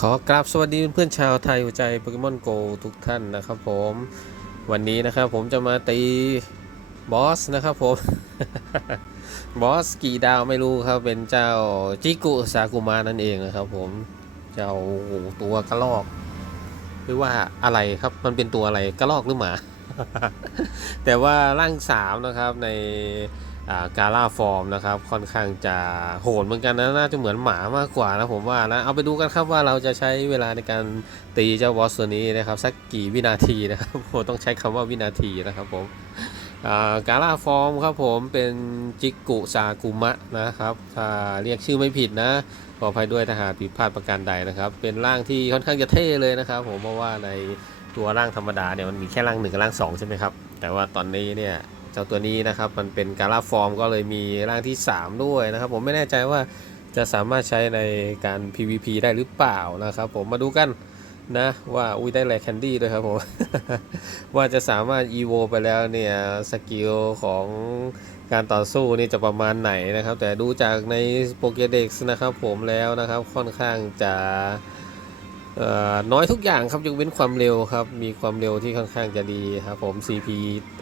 ขอกราบสวัสดีเพื่อนๆชาวไทยหัวใจโปเกมอนโกทุกท่านนะครับผมวันนี้นะครับผมจะมาตีบอสนะครับผมบอสกี่ดาวไม่รู้ครับเป็นเจ้าจิกุซากุมานั่นเองนะครับผมเจ้าตัวกระลอกหรือว่าอะไรครับมันเป็นตัวอะไรกระลอกหรือหมา แต่ว่าร่างสามนะครับใน กาล่าฟอร์มนะครับค่อนข้างจะโหดเหมือนกันนะน่าจะเหมือนหมามากกว่านะผมว่านะเอาไปดูกันครับว่าเราจะใช้เวลาในการตีเจ้าบอสตัวนี้นะครับสักกี่วินาทีนะครับผมต้องใช้คำว่าวินาทีนะครับผมกาล่าฟอร์มครับผมเป็นจิกุซากุมะนะครับถ้าเรียกชื่อไม่ผิดนะขออภัยด้วยถ้าหากผิดพลาดประการใดนะครับ เป็นร่างที่ค่อนข้างจะเท่เลยนะครับ ผมเพราะว่าในตัวร่างธรรมดาเนี่ยมันมีแค่ร่างหนึ่งกับร่างสองใช่ไหมครับแต่ว่าตอนนี้เนี่ย เจ้าตัวนี้นะครับมันเป็นกาล่าฟอร์มก็เลยมีร่างที่ 3 ด้วยนะครับ ผมไม่แน่ใจว่าจะสามารถใช้ในการ PVP ได้หรือเปล่านะครับ ผมมาดูกันนะว่าอุ้ยได้แลแคนดี้ด้วยครับผม ว่าจะสามารถ EVO ไปแล้วเนี่ยสกิลของการต่อสู้นี่จะประมาณไหนนะครับ แต่ดูจากในโปเกเด็กส์นะครับผมแล้วนะครับค่อนข้างจะ น้อยทุกอย่างครับยกเว้นความเร็วครับ มีความเร็วที่ค่อนข้างจะดีครับผม CP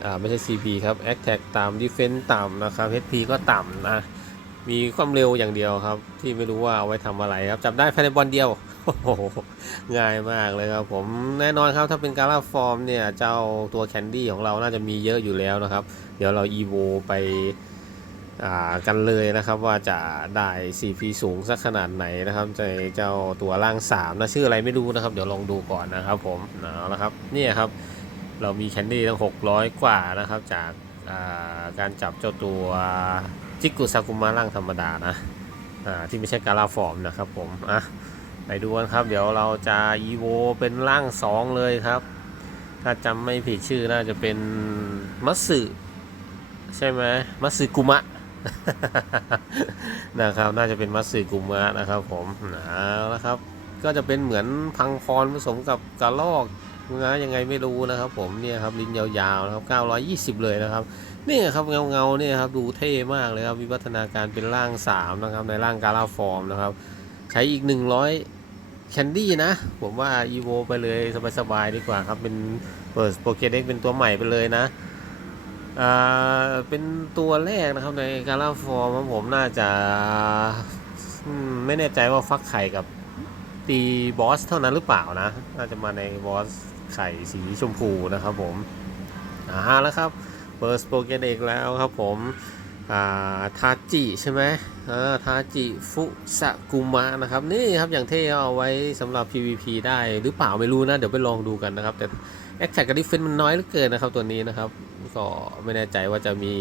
อ่าไม่ใช่ CP ครับ Attack ต่ำ Defense ต่ำนะครับ HP ก็ต่ำนะมีความเร็วอย่างเดียวครับ ที่ไม่รู้ว่าเอาไว้ทำอะไรครับจับได้ภายในบอลเดียวโอ้โหง่ายมากเลยครับผมแน่นอนครับถ้าเป็นกาลาฟอร์มเนี่ยเจ้าตัวแคนดี้ของเราน่าจะมีเยอะอยู่แล้วนะครับ เดี๋ยวเราอีโวไป กันเลยนะครับว่าจะได้ CP สูงสักขนาดไหนนะครับในเจ้าตัวล่าง3นะชื่ออะไรไม่รู้นะครับ เดี๋ยวลองดูก่อนนะครับผมเอาละครับนี่ครับเรามีแคนดี้ตั้ง 600 กว่านะครับ จากาการจับเจ้าตัวจิกุซากุมะร่างธรรมดานะาที่ไม่ใช่กาลาฟอร์มนะครับผมอะไปดูกันครับ เดี๋ยวเราจะอีโวเป็นร่าง 2 เลยครับ ถ้าจำไม่ผิดชื่อน่าจะเป็นมัตสึใช่ไหมมัตสึกุมะ นะครับ น่าจะเป็นมัตสึกุมะนะครับ ผมเอาละครับ ก็จะเป็นเหมือนพังพรผสมกับกระลอกนะยังไงไม่รู้นะครับ ผมเนี่ยครับลิ้นยาวๆนะครับ 920 เลยนะครับเนี่ยครับเงาเงาๆเนี่ยครับดูเท่มากเลยครับวิวัฒนาการเป็นร่าง 3 นะครับ ในร่างกาลาฟอร์มนะครับ ใช้อีก 100 แคนดี้นะ ผมว่าอีโวไปเลยสบายๆดีกว่าครับ เป็นเปิดโปเกเด็กเป็นตัวใหม่ไปเลยนะ เป็นตัวแรกนะครับในการลาฟอร์มผมน่าจะไม่แน่ใจว่าฟักไข่กับตีบอสเท่านั้นหรือเปล่านะ น่าจะมาในบอสไข่สีชมพูนะครับผมอ่าแล้วครับเปิดสโปเกเดกแล้วครับผม ทาจิใช่ไหมทาจิฟุสกุมะนะครับ นี่ครับอย่างเท่เอาไว้สำหรับ PVP ได้หรือเปล่าไม่รู้นะ เดี๋ยวไปลองดูกันนะครับ แต่แอคแทกกับดิฟเฟนมันน้อยเหลือเกินนะครับตัวนี้นะครับ ก็ไม่แน่ใจว่าจะมี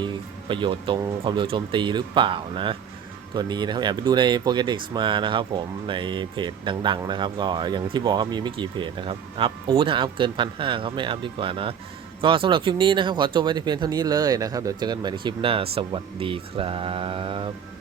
ประโยชน์ตรงความเร็วโจมตีหรือเปล่านะ ตัวนี้นะครับแอบไปดูใน Pokédex มานะครับผมในเพจดัง ๆ นะครับ ก็อย่างที่บอกครับมีไม่กี่เพจนะครับอัพโอ้ถ้าอัพเกินพันห้าครับไม่อัพดีกว่านะ ก็สำหรับคลิปนี้นะครับ ขอจบไว้ที่เพียงเท่านี้เลยนะครับ เดี๋ยวเจอกันใหม่ในคลิปหน้า สวัสดีครับ